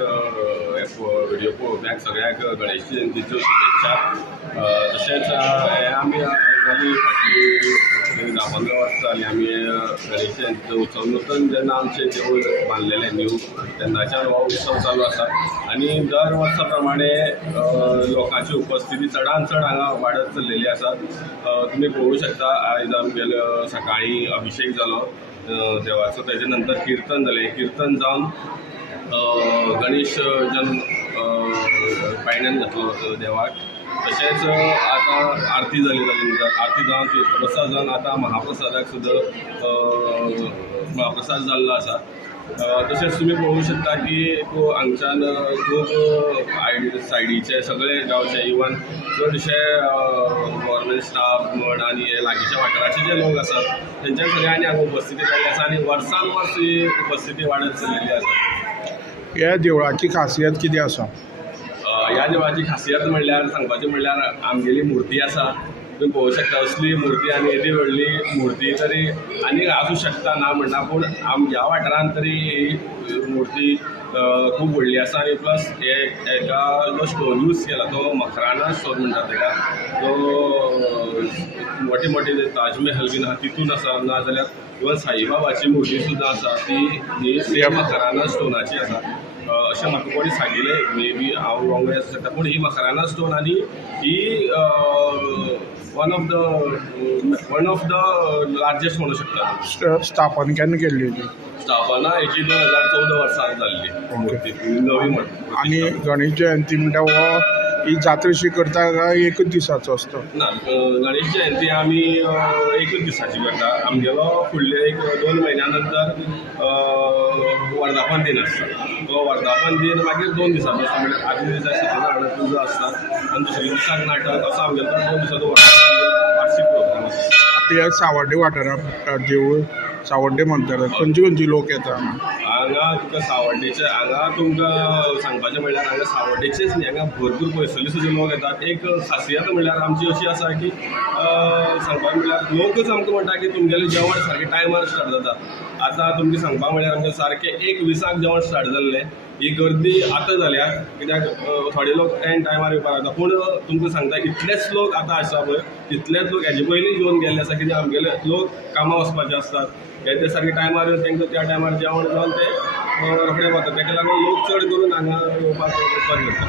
व्हिडिओ पळोवप्याक सगळ्याक गणेश जयंतीच्यो शुभेच्छा. तशेंच आमी गेली फाटलीं 10-15 वर्सां जालीं आमी गणेश जयंतीचो उत्सव नूतन जेन्ना आमचें देवूळ बांदलेलें न्यू तेन्नाच्यान हो उत्सव चालू आसा आनी दर वर्सा प्रमाणे लोकांची उपस्थिती चडांत चड हांगा वाडत चल्लेली आसा. तुमी पळोवंक शकता आयज आमगेलो सकाळीं अभिशेक जालो देवाचो, तेजे नंतर किर्तन जालें. किर्तन जावन गणेश जन्म पायण्यान घातलो देवाक. तशेंच आतां आरती जाली नंतर आरती जावन प्रसाद जावन आतां महाप्रसादाक सुद्दां महाप्रसाद जाल्लो आसा. तशेंच तुमी पळोवंक शकता की हांगच्यान खूब सायडीचे सगळे गांवचे इवन चडशे गव्हर्मेंट स्टाफ म्हण आनी हे लागींच्या वाठाराचे जे लोक आसात तेंच्या सगळ्यांनी हांगा उपस्थिती जाल्ली आसा आनी वर्सान वर्स ही उपस्थिती वाडत चलिल्ली आसा. ह्या देवळाची खासियत कितें आसा? ह्या देवळाची खासियत म्हणल्यार सांगपाचें म्हणल्यार आमगेली मुर्ती आसा. तुम्ही पळोवंक शकता असली मुर्ती आनी येदी व्हडली मुर्ती तरी आनीक आसूं शकता ना म्हणना, पूण ह्या वाठारांत तरी ही मुर्ती खूब व्हडली आसा. आनी प्लस हेका जो स्टोन यूज केला तो मकराना स्टोन म्हणटात तेका, तो मोठी मोठी ताजमहल बीन आहा तितून आसा. नाजाल्यार इवन साईबाबाची मुर्ती सुद्दां आसा ती सेम मकराना स्टोनाची आसा अशें म्हाका कोणी सांगिल्लें. मे बी हांव रॉंग आसूं शकता, पूण ही मकराना स्टोन आनी ही वन ऑफ द लार्जेस्ट म्हणू शकता. स्थापन केन्ना केल्ली? स्थापना हेची 2014 वर्सां जाल्ली मुर्ती, नवी म्हणटा. आनी गणेश जयंती म्हणटा हो ही जात्रेशी करता काय एकूच दिसाचो असतो? ना, गणेश जयंती आमी एकूच दिसाची करता. आमगेलो फुडले 1-2 म्हयन्या नंतर वर्धापन दिन आसता. तो वर्धापन दिन मागीर 2 दिसाचो आसता. म्हणजे आदल्या दिसा सत्यनारायण पुजा आसता आनी दुसऱ्या दिसाक नाटक असो आमगेलो 2 दिसाचो वर्धापन दिन वार्षिक प्रोग्राम आसता. आतां ह्या सावड्डे वाठारांत पडटा देवूळ, सावड्डे म्हणटात. खंयचे लोक येता हांगा तुका सावड्डेचे हांगा तुमकां सांगपाचें म्हणल्यार हांगा सावड्डेचेच न्ही, हांगा भरपूर पयसुल्ले सुद्दां लोक येतात. एक खासियत म्हणल्यार आमची अशी आसा की सांगपाक म्हणल्यार लोकच आमकां म्हणटा की तुमगेलें जेवण सारकें टायमार स्टार्ट जाता. आतां तुमकां सांगपाक म्हणल्यार आमचें सारकें 1:20 जेवण स्टार्ट जाल्लें. ही गर्दी आतां जाल्या कित्याक थोडे लोक एन टायमार येवपाक लागता, पूण तुमकां सांगता इतलेच लोक आतां आसा पळय इतलेच लोक हेजे पयलीं येवन गेल्ले आसा. कित्याक आमगेले लोक कामां वचपाचे आसतात, ते सारके टायमार येवन तांकां त्या टायमार जेवण जावन ते रोखडे वतात. ताका लागून लोक चड करून हांगा येवपाक प्रिफर करतात.